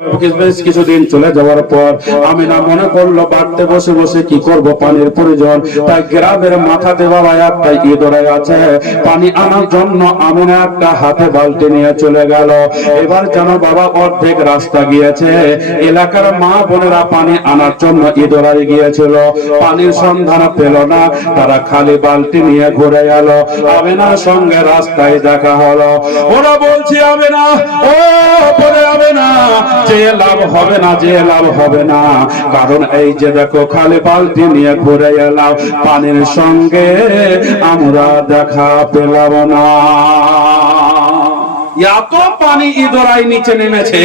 কিছুদিন চলে যাওয়ার পর আমিনা মনে করলো বাড়তে বসে বসে কি করব, পানির প্রয়োজন। তাই গ্রামের মাথাতে বাবা একটা ইঁদুর আছে, পানি আনার জন্য আমিনা একটা হাতে বালতি নিয়ে চলে গেল। এবার যেন বাবা অর্ধেক রাস্তা গিয়েছে, এলাকার মা বোনেরা পানি আনার জন্য ইঁদুরাই গিয়েছিল, পানির সন্ধান পেল না, তারা খালি বালতি নিয়ে ঘুরে গেল। আমিনার সঙ্গে রাস্তায় দেখা হলো। ওরা বলছে আমিনা, ও বলে আমিনা, যে লাভ হবে না, যে লাভ হবে না, কারণ এই যে দেখো খালি বালতি নিয়ে ঘুরে এলাম, পানির সঙ্গে আমরা দেখা পেলাম না। এত পানি ইঁদুরাই নিচে নেমেছে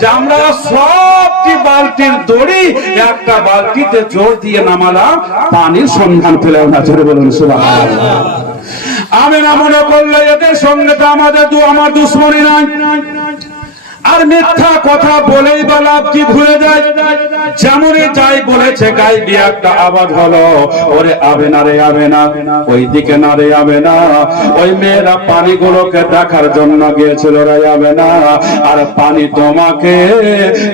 যে আমরা সবটি বালতির দড়ি একটা বালতিতে জোর দিয়ে নামালাম, পানির সন্ধান পেলাম না। জোরে বলুন সুবহানাল্লাহ। আমিনা মনে করলে এদের সঙ্গে তো আমার দুশ্মনী নাই, আর মিথ্যা কথা বলেই বা লাভ কি, ভুলে যায়। যেমনই যাই বলেছে গাইবি একটা আওয়াজ হলো, ওরে আমিনা রে আমিনা, ওই দিকে না রে আমিনা। ওই মেয়েরা পানিগুলোকে দেখার জন্য গিয়েছিল রে আমিনা, আর পানি তোমাকে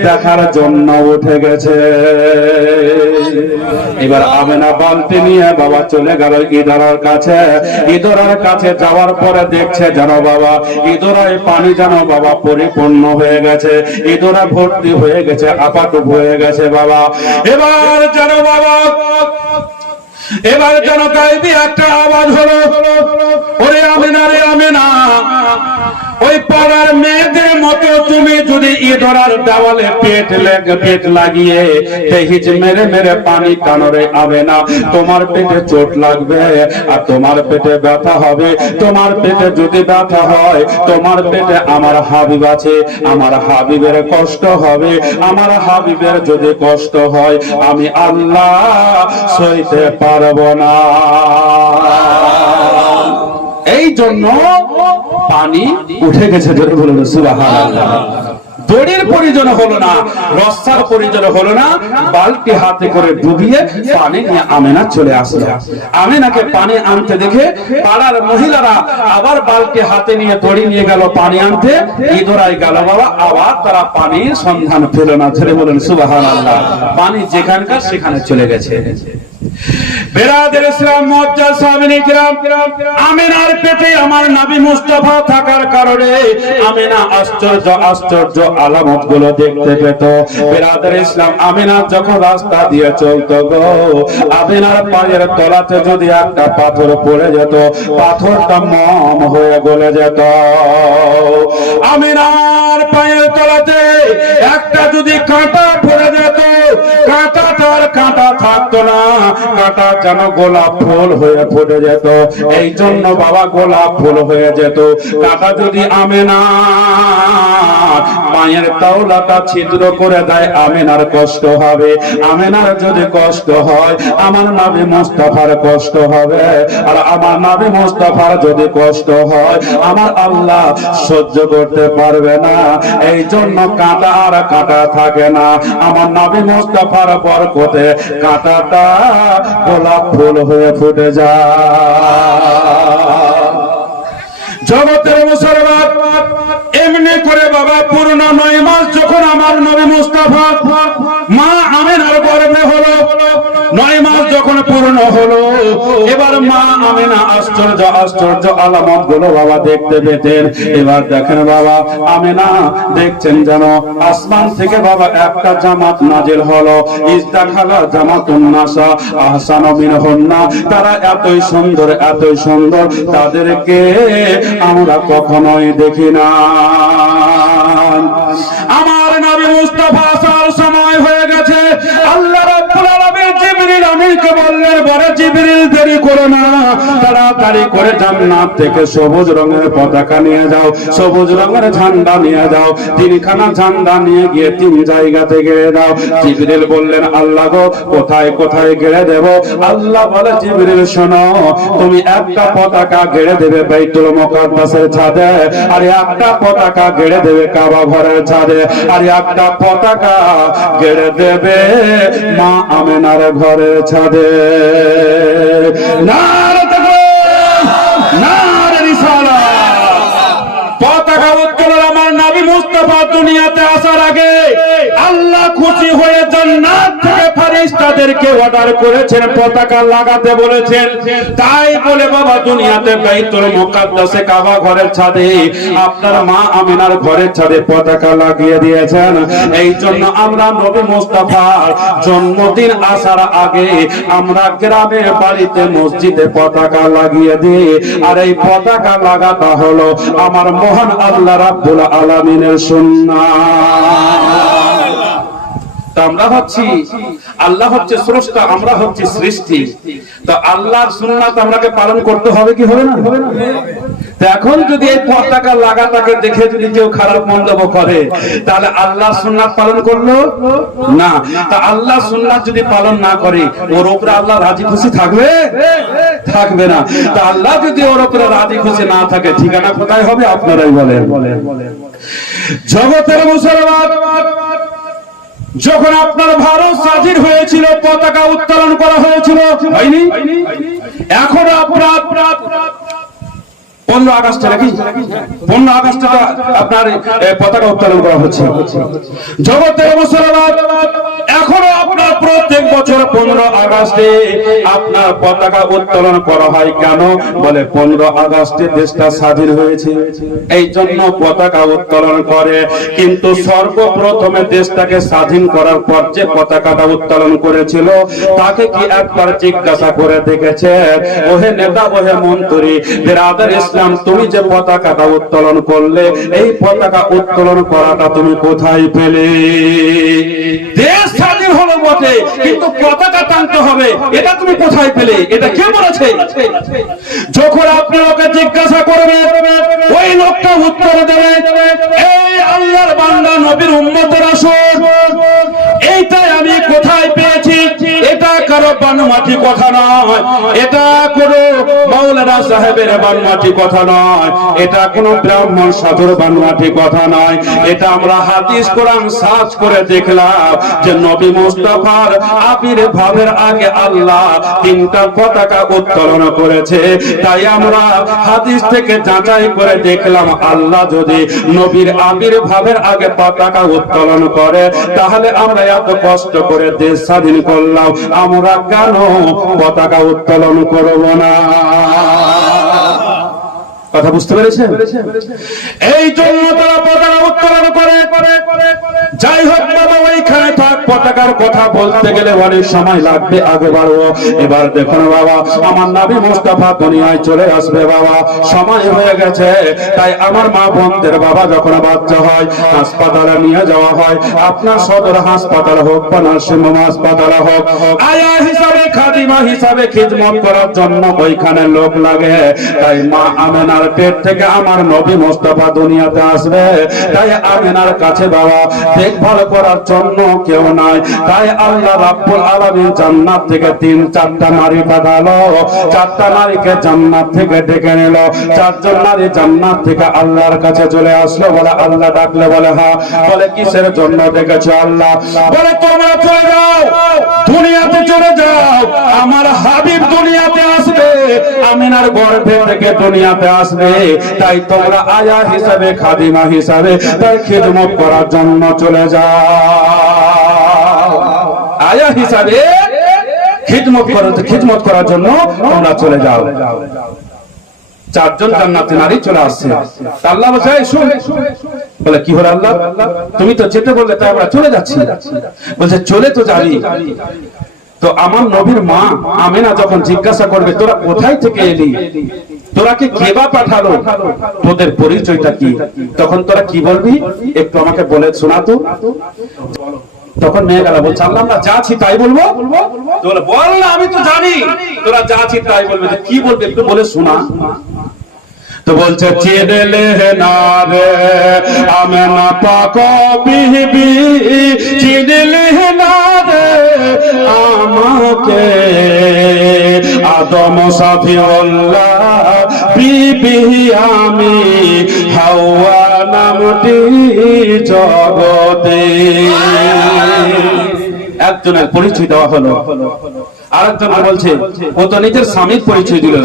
দেখার জন্য উঠে গেছে। এবার আমিনা বালতি নিয়ে বাবা চলে গেল ইঁদুরের কাছে। ইঁদুরের কাছে যাওয়ার পরে দেখছে যেন বাবা ইঁদুরাই পানি যেন বাবা পরিপূর্ণ হয়ে গেছে, ইঁদুরা ভর্তি হয়ে গেছে, আপাটুক হয়ে গেছে বাবা। এবার যেন গাইবি একটা আওয়াজ হলো, ওরে আমিনা রে আমিনা, ওই পাড়ার মেয়েদের মতো তুমি যদি ইঁদুরের দেওয়ালে পেট লাগিয়ে তেহিজ মেরে মেরে পানি টানো রে আমিনা, তোমার পেটে চোট লাগবে আর তোমার পেটে ব্যথা হবে। তোমার পেটে যদি ব্যথা হয়, তোমার পেটে আমার হাবিব আছে, আমার হাবিবের কষ্ট হবে। আমার হাবিবের যদি কষ্ট হয়, আমি আল্লাহ সইতে পারবো না। এই জন্য পানি উঠে গেছে। জোরে বলুন সুবহানাল্লাহ। দড়ির প্রয়োজন হলো না, রস্তার প্রয়োজন হলো না, বালতি হাতে করে ডুবিয়ে পানি নিয়ে আমিনা চলে আসলো। আমিনাকে পানি আনতে দেখে পাড়ার মহিলারা আবার বালতি হাতে নিয়ে দড়ি নিয়ে গেল পানি আনতে, ইঁদুরাই গেল বাবা, আবার তারা পানির সন্ধান পেল না। ধরে বলেন সুবহানাল্লাহ। পানি যেখানকার সেখানে চলে গেছে। বেরাদের ইসলাম মুআজ্জাজ সামিনী কিরাম, আমিনার পেটে আমার নবী মুস্তাফা থাকার কারণে আমিনা আশ্চর্য আশ্চর্য আলামত গুলো দেখতে পেত। বেরাদের ইসলাম, আমিনা যখন রাস্তা দিয়ে চলতো গো, আমিনার পায়ের তলাতে যদি একটা পাথর পড়ে যেত, পাথরটা মম হয়ে গলে যেত। আমিনার পায়ের তলাতে একটা যদি কাঁটা পড়ে যেত, কাঁটাটার কাঁটা থাকতো না, কাঁটা যেন গোলাপ ফুল হয়ে ফুটে যেত। এই জন্য বাবা গোলাপ ফুল হয়ে যেত। কাঁটা যদি আমিনা পায়ের তাওলাটা ছিদ্র করে দেয়, আমিনার কষ্ট হবে। আমিনার যদি কষ্ট হয়, আমার নবী মুস্তাফার কষ্ট হবে। আর আমার নবী মুস্তাফার যদি কষ্ট হয়, আমার আল্লাহ সহ্য করতে পারবে না। এই জন্য কাঁটা আর কাঁটা থাকে না, আমার নবী মুস্তাফার বরকতে কাঁটাটা গোলাপ ফুল হয়ে ফুটে যায়। জগতের মুসলমান, এমনি করে বাবা পূর্ণ 9 মাস যখন আমার নবী মুস্তাফা মা আমিনার গর্ভে হলো, 9 মাস যখন পূর্ণ হলো, এবার মা আমিনা আশ্চর্য আশ্চর্য আলামত গুলো বাবা দেখতে পেতেন। এবার দেখেন বাবা আমিনা দেখছেন যেন আসমান থেকে বাবা একটা জামাত নাজিল হলো, ইস্তাখালা জামাতুন নাসা আহসানু মিনহুন্না। তারা এতই সুন্দর এতই সুন্দর, তাদেরকে আমরা কখনোই দেখি না। আমার নবী মুস্তাফা আসার সময় হয়ে গেছে। আল্লাহ রাব্বুল আলামিন জিবরিল আমিনকে বললেন, বলে জিবরিল দেরি করো না, তাড়াতাড়ি করে জান্নাত থেকে সবুজ রঙের পতাকা নিয়ে যাও, সবুজ রঙের ঝান্ডা নিয়ে যাও। 3খানা ঝান্ডা নিয়ে গিয়ে 3 জায়গাতে গেড়ে দাও। জিবরিল বললেন, আল্লাহ গো কোথায় কোথায় গেড়ে দেব? আল্লাহ বলে, জিবরিল শোনো, তুমি একটা পতাকা গেড়ে দেবে বাইতুল মুকাদ্দাসের ছাদে, আর একটা পতাকা গেড়ে দেবে কাবা ঘরের ছাদে, আর একটা পতাকা গেড়ে দেবে মা আমিনার ঘরের ছাদে। নারে তাকবীর, নারে রিসালাত। পতাকা উত্তোলন আমার নবী মুস্তাফা দুনিয়াতে আসার লাগে আল্লাহ খুশি হয়ে জান্নাত থেকে ফেরেশতাদেরকে অর্ডার করেছেন, পতাকা লাগাতে বলেছেন। তাই বলে বাবা দুনিয়াতে বাইতুল মুকাদ্দাসে কাবা ঘরের ছাদে আপনার মা আমিনার ঘরের ছাদে পতাকা লাগিয়ে দিয়েছেন। এই জন্য আমরা নবী মুস্তাফার জন্মদিন আসার আগে আমরা গ্রামের বাড়িতে মসজিদে পতাকা লাগিয়ে দিই। আর এই পতাকা লাগাটা হলো আমার মহান আল্লাহ রাব্বুল আলামিনের সুন্নাহ। আমরা হচ্ছি, আল্লাহ হচ্ছে স্রষ্টা, আমরা হচ্ছি সৃষ্টি। তো আল্লাহর সুন্নাত আমাকে পালন করতে হবে কি হবে না? তো এখন যদি এই পতাকা লাগাটাকে দেখে যদি কেউ খারাপ মন্তব্য করে, তাহলে আল্লাহর সুন্নাত পালন করলো না। তা আল্লাহর সুন্নাত যদি পালন না করে, ওর উপরে আল্লাহ রাজি খুশি থাকবে? থাকবে না। তা আল্লাহ যদি ওর উপরে রাজি খুশি না থাকে, ঠিকানা কোথায় হবে? আপনারাই বলেন। জগতের মুসলমান, যখন আপনার ভারত স্বাধীন হয়েছিল, পতাকা উত্তোলন করা হয়েছিল, হয়নি? এখন আপনার 15 আগস্টে নাকি 15 আগস্টে আপনার পতাকা উত্তোলন করা হচ্ছে। জগতের মুসলমান, এখনো আপনার প্রত্যেক বছর 15 আগস্টে আপনার পতাকা উত্তোলন করা হয়। কেন? বলে 15 আগস্টে দেশটা স্বাধীন হয়েছে, এই জন্য পতাকা উত্তোলন করে। কিন্তু সর্বপ্রথমে দেশটাকে স্বাধীন করার পর যে পতাকাটা উত্তোলন করেছিল, তাকে কি একবার জিজ্ঞাসা করে দেখেছে, ওহে নেতা, ওহে মন্ত্রী, বিরাদার ইসলাম, তুমি যে পতাকাটা উত্তোলন করলে, এই পতাকা উত্তোলন করাটা তুমি কোথায় পেলে? দেশ স্বাধীন হলো বটে, কিন্তু পতাকা টানতে হবে, এটা তুমি কোথায় পেলে? এটা কে বলেছে? যখন আপনি ওকে জিজ্ঞাসা করবেন, ওই লোকটা উত্তর দেবে, এই আল্লাহর বান্দা নবীর উম্মতের আসর, এইটাই আমি কোথায় পেয়েছি? এটা কারো বানোয়াটি কথা নয়, এটা কোনো মাওলানা সাহেবের বানোয়াটি কথা নয়, এটা কোনো ব্রাহ্মণ সাধুর বানোয়াটি কথা নয়। এটা আমরা হাদিস কোরআন সার্চ করে দেখলাম যে নবী মুস্তাফার আবির্ভাবের আগে আল্লাহ 3টা পতাকা উত্তোলন করেছে। তাই আমরা হাদিস থেকে যাচাই করে দেখলাম, আল্লাহ যদি নবীর আবির্ভাবের আগে পতাকা উত্তোলন করে, তাহলে আমরা এত কষ্ট করে দেশ স্বাধীন করলাম, আমরা কেন পতাকা উত্তোলন করব না? কথা বুঝতে পেরেছেন? এই জন্য তারা পতাকা উত্তোলন করে। যাই হোক বাবা, ওইখানে থাক, পতাকার কথা বলতে গেলে অনেক সময় লাগবে, আগে বাড়বো। এবার দেখুন বাবা, আমার নবী মুস্তাফা দুনিয়ায় চলে আসবে বাবা, সময় হয়ে গেছে। তাই আমার মা বোনদের বাবা, যখন বাচ্চা হয় হাসপাতালে নিয়ে যাওয়া হয়, আপনার সদর হাসপাতাল হোক বা নার্সিংহোম হাসপাতাল হোক, আয়া হিসাবে, খাদিমা হিসাবে খিদমত করার জন্য ওইখানে লোক লাগে। তাই মা আমেনার পেট থেকে আমার নবী মুস্তাফা দুনিয়াতে আসবে। তাই আমিনার কাছে বাবা দেখভাল করার জন্য কেউ নাই। তাই আল্লাহ রাব্বুল আলামিন জান্নাত থেকে 3-4টা নারী পাঠালো, 4টা নারীকে জান্নাত থেকে ডেকে নিল। 4জন নারী জান্নাত থেকে আল্লাহর কাছে চলে আসলো। বলে আল্লাহ ডাকলে, বলে হ্যাঁ। বলে কিসের জন্য ডেকেছো আল্লাহ? বলে তোমরা চলে যাও, দুনিয়াতে চলে যাও, আমার হাবিব দুনিয়াতে আসবে, আমিনার গর্ভে থেকে দুনিয়াতে আসবে। তাই তোমরা আয়া হিসাবে, খাদিমা হিসাবে তার খিদমত করার জন্য চলে যাও। আয়া হিসাবে খিদমত করার জন্য তোমরা চলে যাও। 4জন জান্নাতি নারী চলে আসছে। আল্লাহ বলছে, শুন। বলে কি হলো আল্লাহ? তুমি তো যেতে বললে, তাই আমরা চলে যাচ্ছি। বলছে চলে তো যাই, তো আমার নবীর মা আমেনা যখন জিজ্ঞাসা করবে, তোরা কোথায় থেকে এলি, তোরা কে বা পাঠালো, তোদের পরিচয়টা কি, তখন তোরা কি বলবি? একটু আমাকে বলে শোনা তো। তখন মেয়েরা বলছে, আল্লাহ আমরা যা আছি তাই বলবো। বল না, আমি তো জানি তোরা যা আছি তাই বলবি। কি বলবি একটু বলে শোনা। তো বলছে, চেদেলে না রে আমেনা পাক বিবি, চেদেলে না রে আমাকে, আদম সাফিউল্লাহ বিবি আমি, হাওয়া নামটি জগতে। একজনের পরিচয় দেওয়া হলো, আরেকজন বলছে, ও তো নিজের স্বামীর পরিচয় দিল।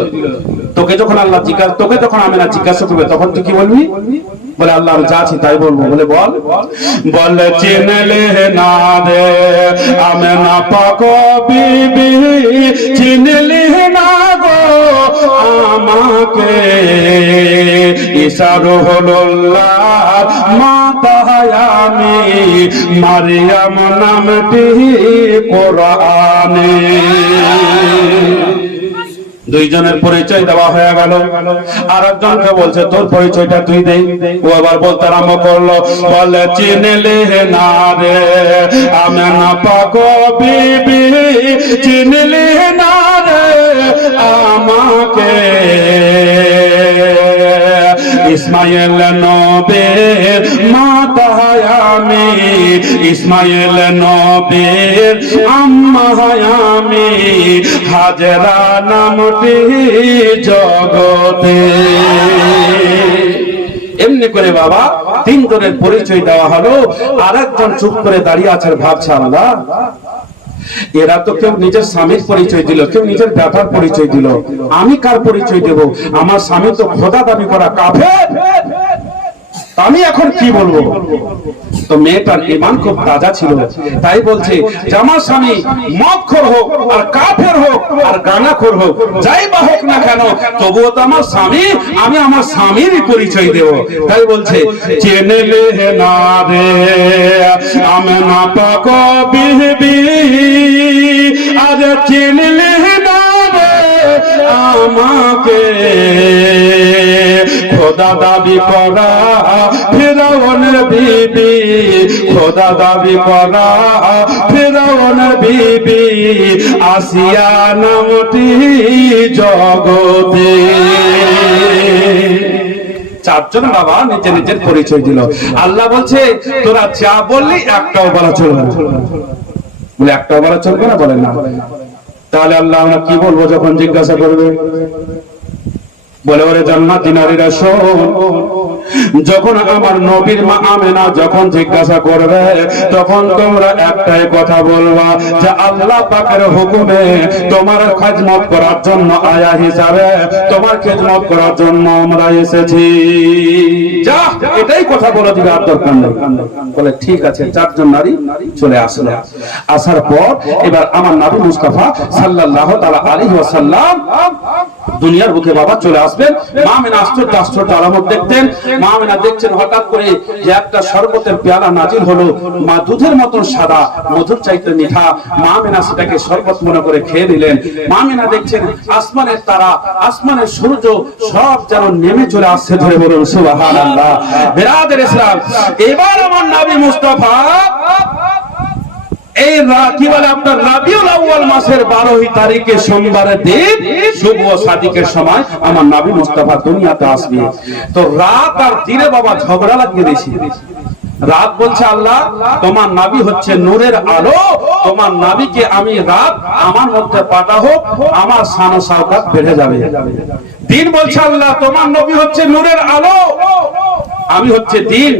তোকে যখন আল্লাহ তোকে যখন আমেনা জিজ্ঞাসা করবে, তখন তুই কি বলবি? বলে আল্লাহ আমি যাচ্ছি তাই বলবো। বলে বল। বলে চিনলে না রে আমেনা পাক বিবি, চিনলি না গো আমাকে, ঈসা রুহুল্লাহ মাতা আমি, মারিয়াম নামটি কোরআনে। দুইজনের পরিচয় দেওয়া হয়ে গেল। আর একজনকে বলছে তোর পরিচয়টা তুই দে। ও আবার বলতে আরম্ভ করলো, বলে চিনলে না রে আমেনা পাক বিবি, চিনলি না রে আমাকে, ইসমাইল নবীর মাতা আমি, ইসমাইল নবীর আম্মা আমি, হাজেরা নামটি জগতে। এমনি করে বাবা তিনজনের পরিচয় দেওয়া হলো। আর একজন চুপ করে দাঁড়িয়ে আছে, ভাবছে আল্লাহ এরা তো কেউ নিজের স্বামীর পরিচয় দিল, কেউ নিজের ব্যাপার পরিচয় দিল, আমি কার পরিচয় দেব? আমার স্বামী তো খোদা দাবি করা কাফের, আমি এখন কি বলবো? তো মেয়েটার ঈমান খুব তাজা ছিল, তাই বলছে যে আমার স্বামী মদখোর হোক আর কাফের হোক আর গানাখোর হোক, যাই বা হোক না কেন, তবুও তো আমার স্বামী, আমি আমার স্বামীরই পরিচয় দেব। তাই বলছে চিনলে না রে আমেনা পাক বিবি, আজ চিনলে না রে আমাকে, খোদা দাবি করা ফিরআউন বিবি, খোদা দাবি করা ফিরআউন বিবি, আসিয়া নামটি জগতে। চারজন বাবা নিজে নিজের পরিচয় দিল। আল্লাহ বলছে তোরা যা বললি একটাও বলা চলবে না। বলে একটাও বলা চলবে না? বলে না। তাহলে আল্লাহ আমরা কি বলবো যখন জিজ্ঞাসা করবে? বলে ওরে জান্নাতি নারীরা শোন, যখন আমার নবীর মা আমেনা যখন জিজ্ঞাসা করবে তখন তোমরা একটাই কথা বলবা যে আল্লাহ পাকের হুকুমে তোমার খিদমত করার জন্য আয়া হিসাবে তোমার খিদমত করার জন্য আমরা এসেছি। যা এটাই কথা বলে দিবে, আর দরকার নেই। বলে ঠিক আছে। চারজন নারী চলে আসলো। আসার পর এবার আমার নবী মুস্তাফা সাল্লাল্লাহু তাআলা আলাইহি ওয়াসাল্লাম দুনিয়ার বুকে বাবা চলে আসবেন। মা আমেনা আশ্চর্য আশ্চর্য আলামত দেখতেন। মা আমেনা দেখছেন হঠাৎ করে যে একটা শরবতের পেয়ালা নাজিল হলো, মা দুধের মতন সাদা, মধুর চাইতে মিঠা। মা আমেনা সেটাকে শরবত মনে করে খেয়ে নিলেন। মা আমেনা দেখছেন আসমানের তারা, আসমানের সূর্য সব যেন নেমে চলে আসছে। ধরে বলুন সুবহানাল্লাহ। বিরাদর ইসলাম, এবার আমার নবী মুস্তাফা এই কি বলে আপনার রাবিউল আউয়াল মাসের 12 তারিখে সোমবারের দিন শুভ সাদিকের সময় আমার নবী মুস্তাফা দুনিয়াতে আসবে। তো রাত আর দিনে বাবা ঝগড়া লাগিয়ে দিয়েছে। রাত বলছে আল্লাহ তোমার নবী হচ্ছে নূরের আলো, তোমার নবীকে আমি রাত আমার মধ্যে পাঠাবো, আমার শান ও শাওকাত বেড়ে যাবে। দিন বলছে আল্লাহ তোমার নবী হচ্ছে নূরের আলো, আমি হচ্ছে দিন,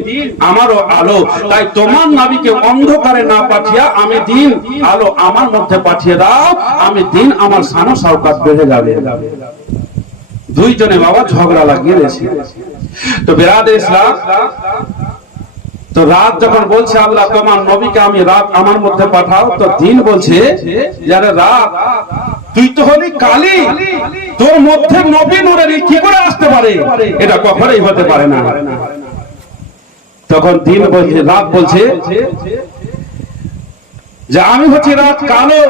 আমারও আলো, তাই তোমার নবীকে অন্ধকারে না পাঠিয়ে আমি দিন আলো আমার মধ্যে পাঠিয়ে দাও, আমি দিন আমার শান ও শাওকাত বেড়ে যাবে। দুইজনে বাবা ঝগড়া লাগিয়ে দিয়েছে। তো বিরাদর ইসলাম, তো রাত যখন বলছে আল্লাহ তোমার নবীকে আমি রাত আমার মধ্যে পাঠাও, তো দিন বলছে যারা রাত তুই তো হলি কালি, তোর মধ্যে নবী নূরের কি করে আসতে পারে? এটা কখনোই হতে পারে না। তখন দিন বলছে, রাত বলছে যে আমি হচ্ছি রাত কালো,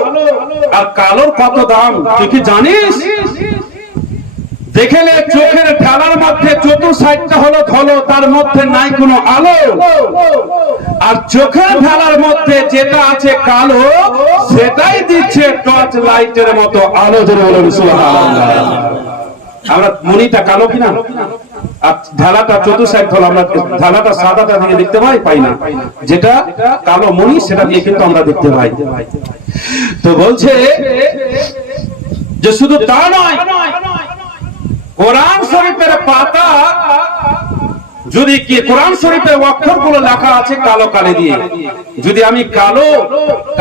আর কালোর কত দাম তুই কি জানিস? দেখলে চোখের ঢালার মধ্যে চতুর্সাইডটা হলো ধলো, তার মধ্যে নাই কোনো আলো, আর চোখের ঢালার মধ্যে যেটা আছে কালো সেটাই দিচ্ছে টর্চ লাইটের মতো আলো। ধরে বলুন সুবহানাল্লাহ। আমরা মনিটা কালো কিনা, আর ঢালাটা চতুর্সাইড ধলো, আমরা ঢালাটা সাদাটা দিয়ে দেখতে পাই না, যেটা কালো মনি সেটা দিয়ে কিন্তু আমরা দেখতে পাই। তো বলছে যে শুধু তা নয়, কোরআন শরীফের পাতা যদি কি কোরআন শরীফের অক্ষরগুলো লেখা আছে কালো কালি দিয়ে, যদি আমি কালো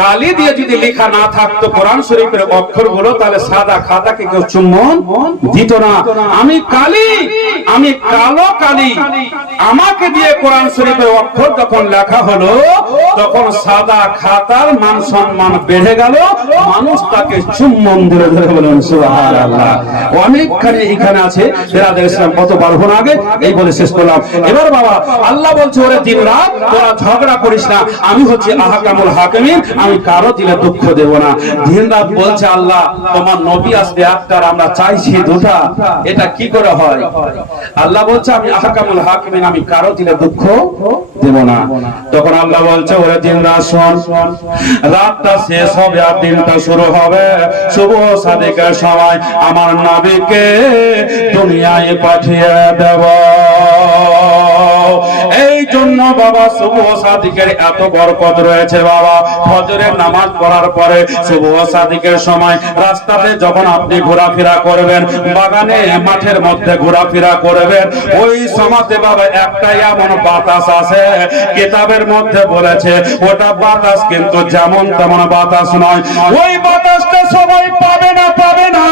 কালি দিয়ে যদি লেখা না থাকতো কোরআন শরীফের অক্ষরগুলো, তাহলে সাদা খাতাকে কেউ চুম্বন দিত না। আমি কালি, আমি কালো কালি, আমাকে দিয়ে কোরআন শরীফের অক্ষর যখন লেখা হলো, তখন সাদা খাতার মান সম্মান বেড়ে গেল, মানুষ তাকে চুম্বন দিল। ধরে বলেন সুবহানাল্লাহ। অনেকখানি এখানে আছে, বেরাদের ইসলাম কত পারবো না, আগে এই বলে শেষ করলাম। এবার বাবা আল্লাহ বলছে, ওরে দিন রাত তোরা ঝগড়া করিস না, আমি হচ্ছে আহকামুল হাকিমিন, আমি কারো দিলে দুঃখ দেব না। দিন রাত বলছে আল্লাহ তোমার নবী আসবে একটার, আমরা চাইছি দুটা, এটা কি করে হয়? আল্লাহ বলছে আমি আহকামুল হাকিমিন, আমি কারো দিলে দুঃখ দেব না। তখন আল্লাহ বলছে, ওরে দিন রাত শোন, রাতটা শেষ হবে আর দিনটা শুরু হবে। শুভ সাদিকের সময় আমার নবীকে দুনিয়ায় পাঠিয়ে দেব। এই জন্য বাবা শুভ সাদিকের এত বরকত রয়েছে। বাবা ফজরের নামাজ পড়ার পরে শুভ সাদিকের সময় রাস্তাতে যখন আপনি ঘোরাফেরা করবেন, বাগানে মাঠের মধ্যে ঘোরাফেরা করবেন, ওই সময়তে বাবা একটা এমন বাতাস আছে, কিতাবের মধ্যে বলেছে ওটা বাতাস কিন্তু যেমন তেমন বাতাস নয়। ওই বাতাসটা সবাই পাবে না, পাবে না।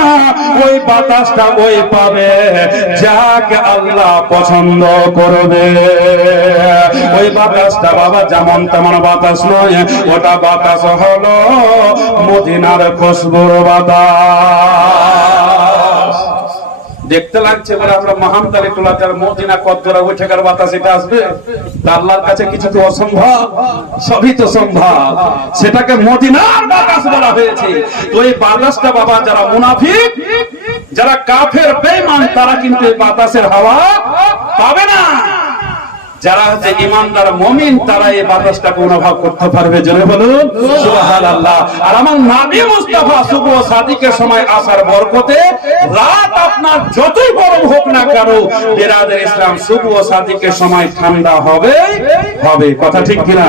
ওই বাতাসটা ওই পাবে যাকে আল্লাহ পছন্দ করবে। ওই বাতাসটা বাবা যেমন তেমন বাতাস নয়, ওটা বাতাস হলো মদিনার খুশবুর বাতাস। দেখতে লাগছে বলে আমরা মহামতালি তোলাচার মদিনা কদ্দরা ওঠেকার বাতাস এটা আসবে? আল্লাহর কাছে কিছু তো অসম্ভব, সবই তো সম্ভব। সেটাকে মদিনার বাতাস বলা হয়েছে। তো এই বাতাসটা বাবা যারা মুনাফিক, যারা কাফের বেঈমান, তারা কিন্তু এই বাতাসের হাওয়া পাবে না। যারা হচ্ছে ইমানদার মুমিন, তারা এই বাতাসটাকে অনুভব করতে পারবে। জোরে বলুন সুবহানাল্লাহ। আর আমার নবী মুস্তাফা শুভ সাদিকের সময় আসার বরকতে রাত আপনার যতই গরম হোক না কেন, বিরাদের ইসলাম শুভ সাদিকের সময় ঠান্ডা হবে হবে। কথা ঠিক কিনা?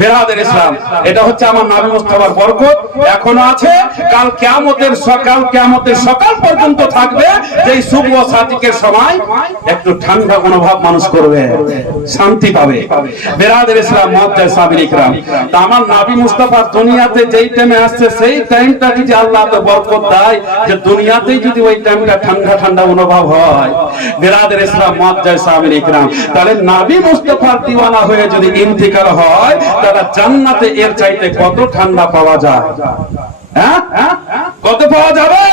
বিরাদের ইসলাম, এটা হচ্ছে আমার নবী মুস্তাফার বরকত, এখনো আছে, কাল কিয়ামতের সকাল পর্যন্ত থাকবে। যে শুভ সাদিকের সময় একটু ঠান্ডা অনুভব মানুষ করবে, শান্তি পাবে। বিরাদের ইসলাম মুআজ্জাজ সাহাবী ইকরাম, তা আমার নবী মুস্তাফা দুনিয়াতে যেই টাইমে আসছে, সেই টাইমটা যদি আল্লাহ তো বরকত দেয়, যে দুনিয়াতেই যদি ওই টাইমটা ঠান্ডা ঠান্ডা অনুভব হয়, বিরাদের ইসলাম মুআজ্জাজ সাহাবী ইকরাম, তাহলে নবী মুস্তাফার দিওয়ানা হয়ে যদি ইন্তিকাল হয়, তাহলে জান্নাতে এর চাইতে কত ঠান্ডা পাওয়া যায়? হ্যাঁ, কত পাওয়া যাবে?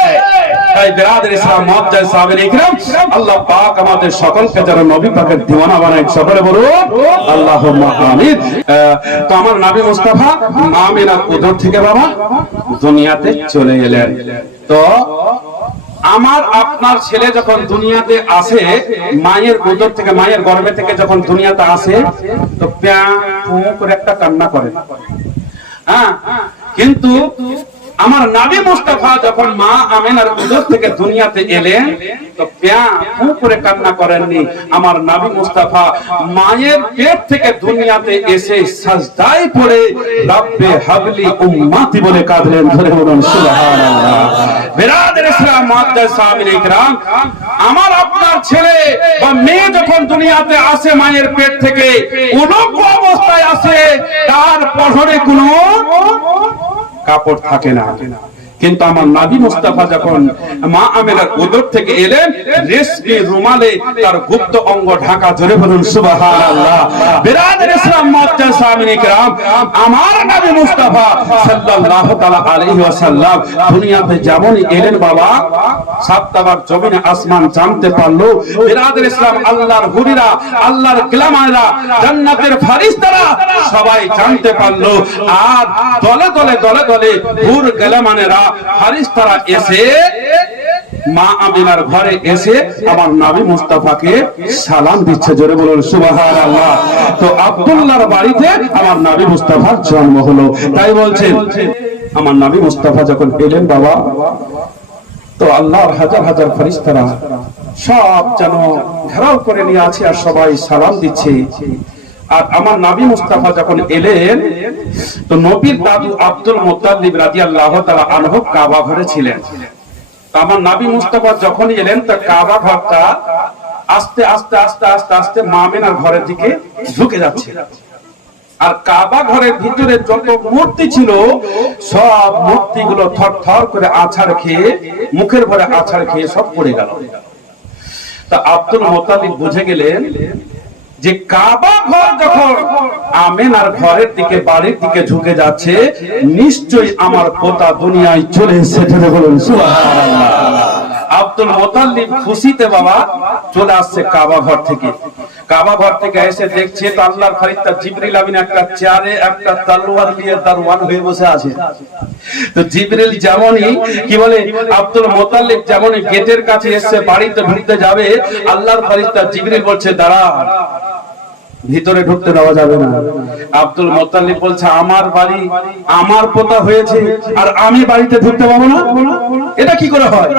তাই বিরাদের ইসলাম মুআজ্জাজ সাহাবী ইকরাম, আল্লাহ পাক আমাদের সকলকে যারা নবী পাকের দিওয়ানা বানায়, সকলে বলুন আল্লাহুম্মা আমিন। তো আমার নবী মুস্তাফা আমিনার উদর থেকে বাবা দুনিয়াতে চলে এলেন। তো আমার আপনার ছেলে যখন দুনিয়াতে আসে, মায়ের উদর থেকে, মায়ের গর্ভে থেকে যখন দুনিয়াতে আসে, তো প্যা পু করে একটা কান্না করে। হ্যাঁ, কিন্তু আমার নবী মুস্তাফা যখন মা আমিনার উদর থেকে দুনিয়াতে এলেন, তো প্যা পু করে কান্না করেননি। আমার নবী মুস্তাফা মায়ের পেট থেকে দুনিয়াতে এসে সাজদায় পড়ে রব্বে হাবলি উম্মতি বলে কাঁদলেন। ধরে বলুন সুবহানাল্লাহ। বিরাদের ইসলাম মুআজ্জাজ সাহাবী ইকরাম, আমার আপনার ছেলে বা মেয়ে যখন দুনিয়াতে আসে মায়ের পেট থেকে, উলঙ্গ অবস্থায় আসে, তার পরনে কোনো কাপড় থাকে না। কিন্তু আমার নবী মুস্তাফা যখন মা আমিনার উদর থেকে এলেন, রেশমি রুমালে তার গুপ্ত অঙ্গ ঢাকা। জোরে বলুন সুবহানাল্লাহ। বিরাদের ইসলাম মুআজ্জাজ সাহাবী ইকরাম, আমার নবী মুস্তাফা সাল্লাল্লাহু তাআলা আলাইহি ওয়াসাল্লাম দুনিয়াতে যেমন এলেন বাবা, সাতবার জমিনে আসমান জানতে পারলো। বিরাদের ইসলাম আল্লাহর হুরিরা, আল্লাহর গোলামেরা, জান্নাতের ফেরেশতারা সবাই জানতে পারলো। আর দলে দলে দলে দলে হুর গোলামেরা, ফেরেশতারা এসে মা আমিনার ঘরে এসে আমার নবী মুস্তাফাকে সালাম দিচ্ছে। জোরে বলুন সুবহানাল্লাহ। তো আব্দুল্লাহর বাড়িতে আমার নবী মুস্তাফার জন্ম হলো। তাই বলছেন আমার নবী মুস্তাফা যখন এলেন বাবা, তো আল্লাহর হাজার হাজার ফেরেশতারা সব যেন ঘেরাও করে নিয়ে আছে আর সবাই সালাম দিচ্ছে। আর আমার নবী মুস্তাফা যখন এলেন, তো নবীর দাদু আব্দুল মুত্তালিব রাদিয়াল্লাহু তাআলা আনহু কাবা ঘরে ছিলেন। আমার নবী মুস্তাফা যখন এলেন, তো কাবা ঘরটা আস্তে আস্তে আস্তে আস্তে আস্তে মা আমেনার ঘরের দিকে ঝুঁকে যাচ্ছে। আর কাবা ঘরের ভিতরে যত মূর্তি ছিল সব মূর্তিগুলো থরথর করে আছাড় খেয়ে, মুখের ভরে আছাড় খেয়ে সব পড়ে গেল। তা আব্দুল মুত্তালিব বুঝে গেলেন যে কাবা ঘর যখন আমেনার ঘরের দিকে, বাড়ির দিকে ঝুঁকে যাচ্ছে, নিশ্চয়ই আমার পোতা দুনিয়ায় চলে এসেছে। বলুন সুবহানাল্লাহ। আব্দুল মুত্তালিব খুশিতে বাবা চলে আসছে কাবা ঘর থেকে। কাবা ঘর থেকে এসে দেখছে তো আল্লাহর ফেরেশতা জিবরিল আমিন একটা চেয়ারে একটা তলোয়ার নিয়ে দারওয়ান হয়ে বসে আছে। তো জিবরিল যেমনই কি বলে আব্দুল মুত্তালিব যেমনই গেটের কাছে এসে বাড়িতে ঢুকতে যাবে, আল্লাহর ফেরেশতা জিবরিল বলছে দাঁড়া, ভিতরে ঢুকতে দেওয়া যাবে না। আব্দুল মুত্তালিব বলছে আমার বাড়ি, আমার পোতা হয়েছে আর আমি বাড়িতে ঢুকতে পাবো না? এটা কি করে হয়?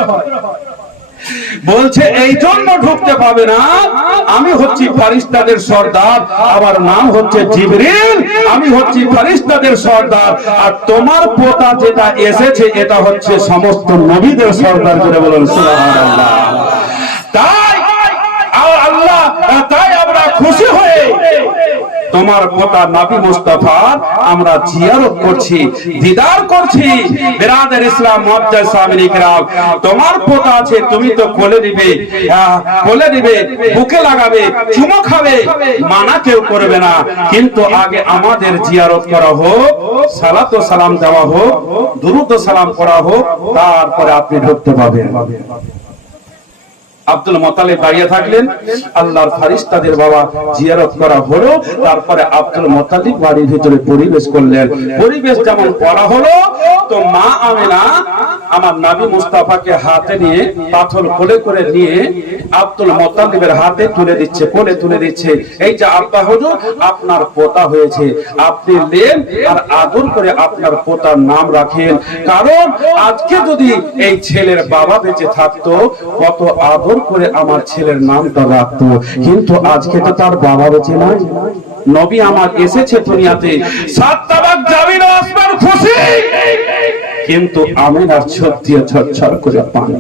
বলছে এই জন্য ঢুকতে পাবে না, আমি হচ্ছি ফেরেশতাদের সর্দার, আমার নাম হচ্ছে জিবরিল, আমি হচ্ছি ফেরেশতাদের সর্দার, আর তোমার পোতা যেটা এসেছে এটা হচ্ছে সমস্ত নবীদের সর্দার। করে বলুন সুবহানাল্লাহ। তাই আল্লাহ, তাই আমরা খুশি হয়ে তোমার পোতা নবী মুস্তাফার আমরা জিয়ারত করছি, দিদার করছি। বিরাদার ইসলাম মুআজ্জাজ সামিন ইকরাম, তোমার পোতা আছে, তুমি তো কোলে নিবে, কোলে নিবে, বুকে লাগাবে, চুমো খাবে, মানা কেউ করবে না, কিন্তু আগে আমাদের জিয়ারত করা হোক, সালাত ও সালাম দেওয়া হোক, দুরূদ ও সালাম করা হোক, তারপরে আপনি ঢুকতে পাবেন। আব্দুল মুত্তালিব দাঁড়িয়ে থাকলেন, আল্লাহর ফেরেশতাদের বাবা জিয়ারত করা হলো, তারপরে আব্দুল মুত্তালিব বাড়ির ভিতরে পরিবেশ করলেন। পরিবেশ যেমন করা হলো, তো মা আমেনা আমার নবী মুস্তাফাকে হাতে নিয়ে, পাথর কোলে করে নিয়ে আব্দুল মুত্তালিবের হাতে তুলে দিচ্ছে, কোলে তুলে দিচ্ছে। এই যে আব্বা হুজুর, আপনার পোতা হয়েছে, আপনি নেন আর আদর করে আপনার পোতার নাম রাখেন। কারণ আজকে যদি এই ছেলের বাবা বেঁচে থাকতো, কত আদর করে আমার ছেলের নামটা রাখতো, কিন্তু আজকে তো তার বাবা বেঁচে নাই। নবী আমার এসেছে দুনিয়াতে, সাত তাবাক জামিন ও আসমান খুশি, কিন্তু আমিনার চোখ দিয়ে ঝরঝর করে পানি।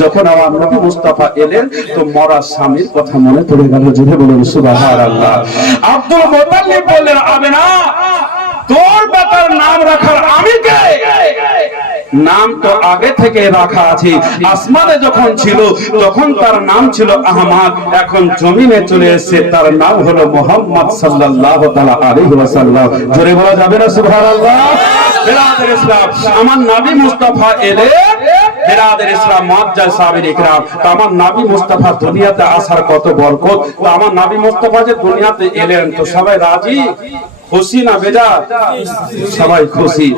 যখন আমার নবী মুস্তাফা এলেন, তো মরা স্বামীর কথা মনে পড়ে গেল। জোরে বলুন সুবহানাল্লাহ। আব্দুল মুত্তালিব বললেন আমিনা, তোর বাবার নাম রাখার আমি কে? নাম তো আগে থেকে রাখা আছে, আসমানে যখন ছিল তখন তার নাম ছিল আহমদ, এখন জমিনে চলে এসেছে, তার নাম হলো মুহাম্মদ সাল্লাল্লাহু তাআলা আলাইহি ওয়াসাল্লাম। জোরে বলা যাবে না সুবহানাল্লাহ? বিরাদার ইসলাম, আমার নবী মুস্তাফা এলে, বিরাদার ইসলাম মুআজ্জাজ সাহাবী ইকরাম, তো আমার নবী মুস্তাফা দুনিয়াতে আসার কত বরকত। তো আমার নবী মুস্তাফা যে দুনিয়াতে এলেন, তো সবাই রাজি, খুশি না বেজার? সবাই খুশি।